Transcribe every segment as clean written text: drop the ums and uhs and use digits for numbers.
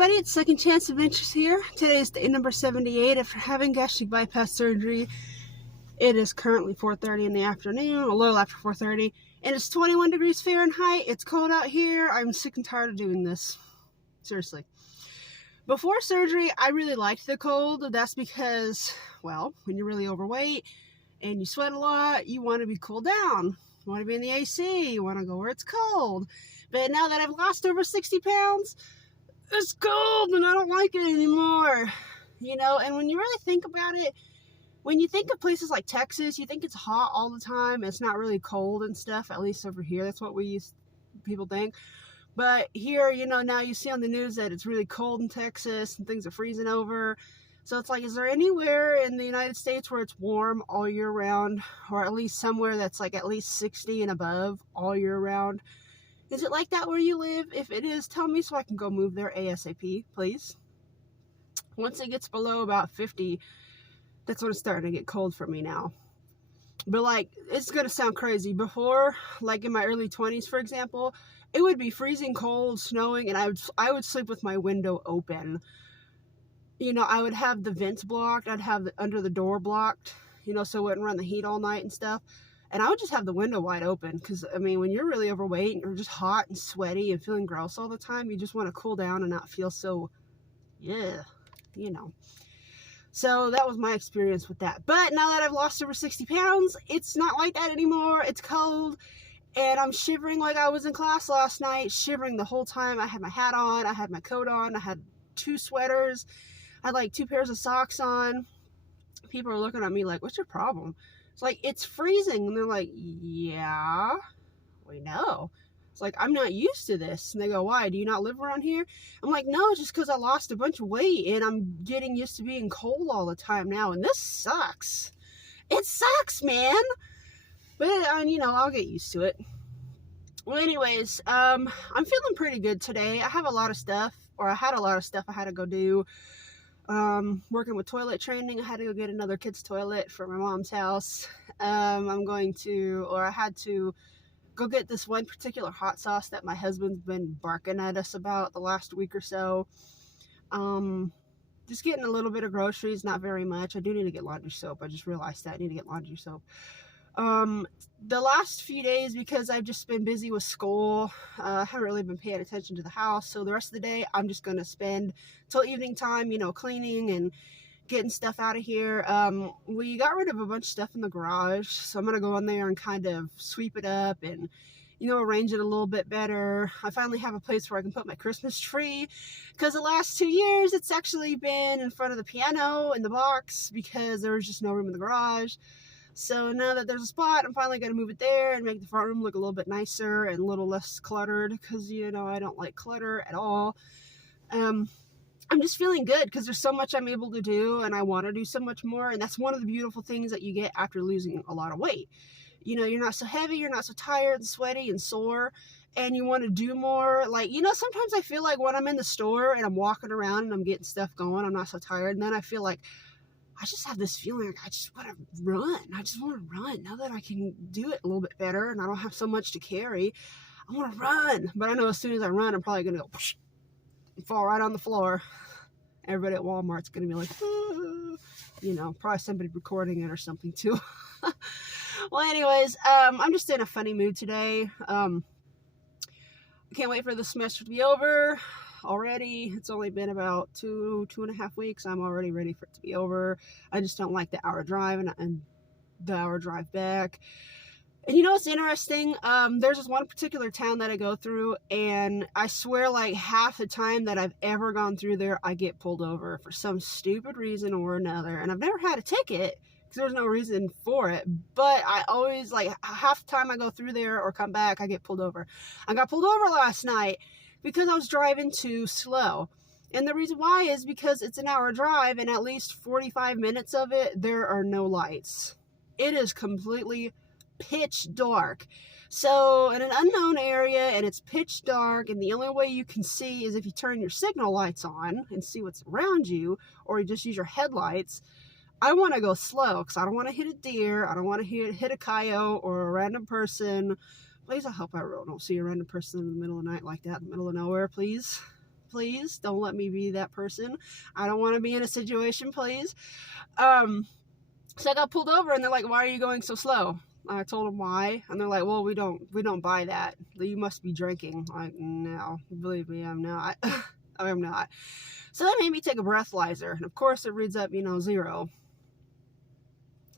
everybody, it's Second Chance Adventures here. Today is day number 78 after having gastric bypass surgery. It is currently 4:30 in the afternoon, a little after 4:30, and it's 21 degrees Fahrenheit. It's cold out here. I'm sick and tired of doing this. Seriously. Before surgery, I really liked the cold. That's because, well, when you're really overweight and you sweat a lot, you want to be cooled down. You want to be in the AC. You want to go where it's cold. But now that I've lost over 60 pounds, it's cold and I don't like it anymore. You know, and when you really think about it, when you think of places like Texas, you think it's hot all the time. It's not really cold and stuff, at least over here. That's what people think. But here, you know, now you see on the news that it's really cold in Texas and things are freezing over. So it's like, is there anywhere in the United States where it's warm all year round? Or at least somewhere that's like at least 60 and above all year round? Is it like that where you live? If it is, tell me so I can go move there ASAP, please. Once it gets below about 50, that's when it's starting to get cold for me now. But like, it's going to sound crazy. Before, like in my early 20s, for example, it would be freezing cold, snowing, and I would sleep with my window open. You know, I would have the vents blocked. I'd have under the door blocked, you know, so it wouldn't run the heat all night and stuff. And I would just have the window wide open because, I mean, when you're really overweight and you're just hot and sweaty and feeling gross all the time, you just want to cool down and not feel so, yeah, you know. So that was my experience with that. But now that I've lost over 60 pounds, it's not like that anymore. It's cold and I'm shivering like I was in class last night, shivering the whole time. I had my hat on, I had my coat on, I had 2 sweaters, I had like 2 pairs of socks on. People are looking at me like, what's your problem? It's like, it's freezing. And they're like, yeah, we know. It's like, I'm not used to this. And they go, why? Do you not live around here? I'm like, no, just because I lost a bunch of weight and I'm getting used to being cold all the time now. And this sucks. It sucks, man. But, you know, I'll get used to it. Well, anyways, I'm feeling pretty good today. I have a lot of stuff, or I had a lot of stuff I had to go do. Working with toilet training, I had to go get another kid's toilet for my mom's house. I had to go get this one particular hot sauce that my husband's been barking at us about the last week or so. Just getting a little bit of groceries, not very much. I do need to get laundry soap. I just realized that I need to get laundry soap. The last few days, because I've just been busy with school, I haven't really been paying attention to the house, so the rest of the day I'm just going to spend till evening time, you know, cleaning and getting stuff out of here. We got rid of a bunch of stuff in the garage, so I'm going to go in there and kind of sweep it up and, you know, arrange it a little bit better. I finally have a place where I can put my Christmas tree, because the last 2 years it's actually been in front of the piano in the box because there was just no room in the garage. So now that there's a spot, I'm finally going to move it there and make the front room look a little bit nicer and a little less cluttered, because, you know, I don't like clutter at all. I'm just feeling good because there's so much I'm able to do and I want to do so much more. And that's one of the beautiful things that you get after losing a lot of weight. You know, you're not so heavy, you're not so tired and sweaty and sore, and you want to do more. Like, you know, sometimes I feel like when I'm in the store and I'm walking around and I'm getting stuff going, I'm not so tired. And then I feel like, I just have this feeling like I just want to run. I just want to run now that I can do it a little bit better and I don't have so much to carry. I want to run. But I know as soon as I run, I'm probably going to go and fall right on the floor. Everybody at Walmart's going to be like, ah. You know, probably somebody recording it or something too. Well, anyways, I'm just in a funny mood today. I can't wait for the semester to be over. Already, it's only been about 2.5 weeks. I'm already ready for it to be over. I just don't like the hour drive and the hour drive back. And you know what's interesting? There's this one particular town that I go through, and I swear like half the time that I've ever gone through there, I get pulled over for some stupid reason or another. And I've never had a ticket because there's no reason for it. But I always, like, half the time I go through there or come back, I get pulled over. I got pulled over last night because I was driving too slow. And the reason why is because it's an hour drive and at least 45 minutes of it, there are no lights. It is completely pitch dark. So in an unknown area and it's pitch dark and the only way you can see is if you turn your signal lights on and see what's around you, or you just use your headlights. I want to go slow because I don't want to hit a deer. I don't want to hit a coyote or a random person. Please, I hope I don't see a random person in the middle of the night like that, in the middle of nowhere, please. please. Don't let me be that person. I don't want to be in a situation, please. So I got pulled over and they're like, why are you going so slow? I told them why, and they're like, well, we don't buy that. You must be drinking. I'm like, no, believe me, I'm not. I'm not. So that made me take a breathalyzer, and of course it reads up, 0.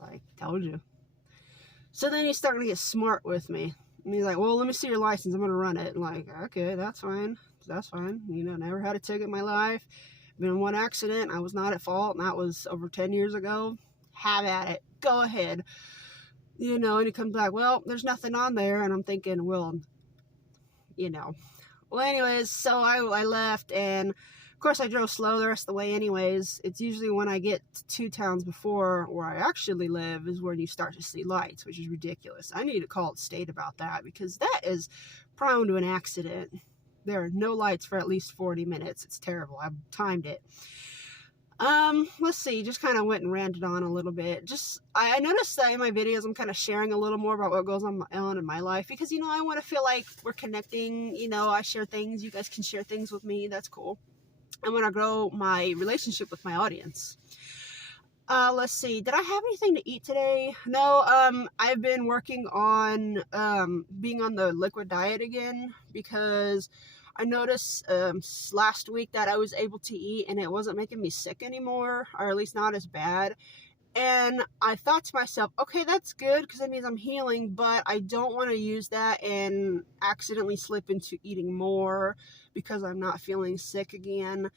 Like, told you. So then he's starting to get smart with me. And he's like, well, let me see your license. I'm going to run it. I'm like, okay, that's fine. That's fine. Never had a ticket in my life. Been in one accident. I was not at fault, and that was over 10 years ago. Have at it. Go ahead. And he comes back, well, there's nothing on there. And I'm thinking, well, Well, anyways, so I left, and of course I drove slow the rest of the way anyways. It's usually when I get to 2 towns before where I actually live is when you start to see lights, which is ridiculous. I need to call the state about that, because that is prone to an accident. There are no lights for at least 40 minutes. It's terrible. I've timed it. Let's see, just kind of went and ranted on a little bit. I noticed that in my videos, I'm kind of sharing a little more about what goes on in my life, because, I want to feel like we're connecting. I share things. You guys can share things with me. That's cool. I want to grow my relationship with my audience. Let's see, did I have anything to eat today? No, I've been working on, being on the liquid diet again, because I noticed last week that I was able to eat and it wasn't making me sick anymore, or at least not as bad. And I thought to myself, okay, that's good, because that means I'm healing, but I don't want to use that and accidentally slip into eating more because I'm not feeling sick again.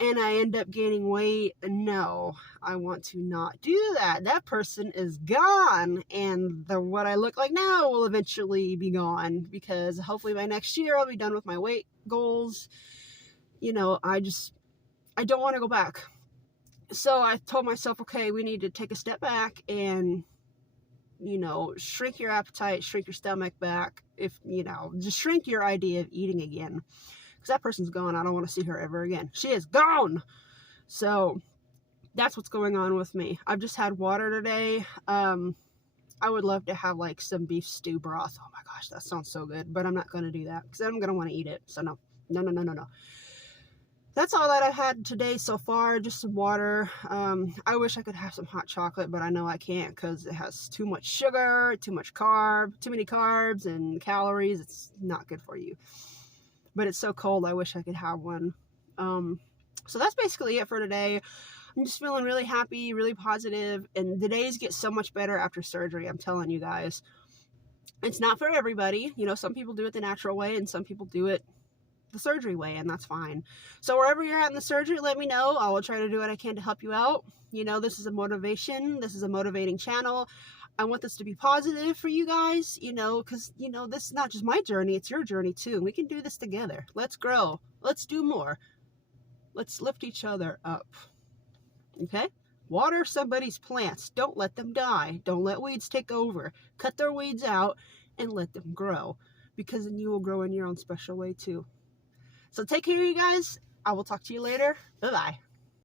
And I end up gaining weight. No, I want to not do that. That person is gone, and what I look like now will eventually be gone, because hopefully by next year I'll be done with my weight goals. I don't want to go back. So I told myself, okay, we need to take a step back and, shrink your appetite, shrink your stomach back. Just shrink your idea of eating again. Because that person's gone. I don't want to see her ever again. She is gone. So that's what's going on with me. I've just had water today. I would love to have like some beef stew broth. Oh my gosh, that sounds so good. But I'm not going to do that, because I'm going to want to eat it. So no. That's all that I've had today so far. Just some water. I wish I could have some hot chocolate, but I know I can't, because it has too much sugar, too many carbs and calories. It's not good for you. But it's so cold, I wish I could have one. So that's basically it for today. I'm just feeling really happy, really positive, and the days get so much better after surgery, I'm telling you guys. It's not for everybody. Some people do it the natural way, and some people do it the surgery way, and that's fine. So wherever you're at in the surgery, let me know. I will try to do what I can to help you out. This is a motivation. This is a motivating channel. I want this to be positive for you guys, because, this is not just my journey, it's your journey too. We can do this together. Let's grow. Let's do more. Let's lift each other up. Okay? Water somebody's plants. Don't let them die. Don't let weeds take over. Cut their weeds out and let them grow, because then you will grow in your own special way too. So take care, you guys. I will talk to you later. Bye-bye.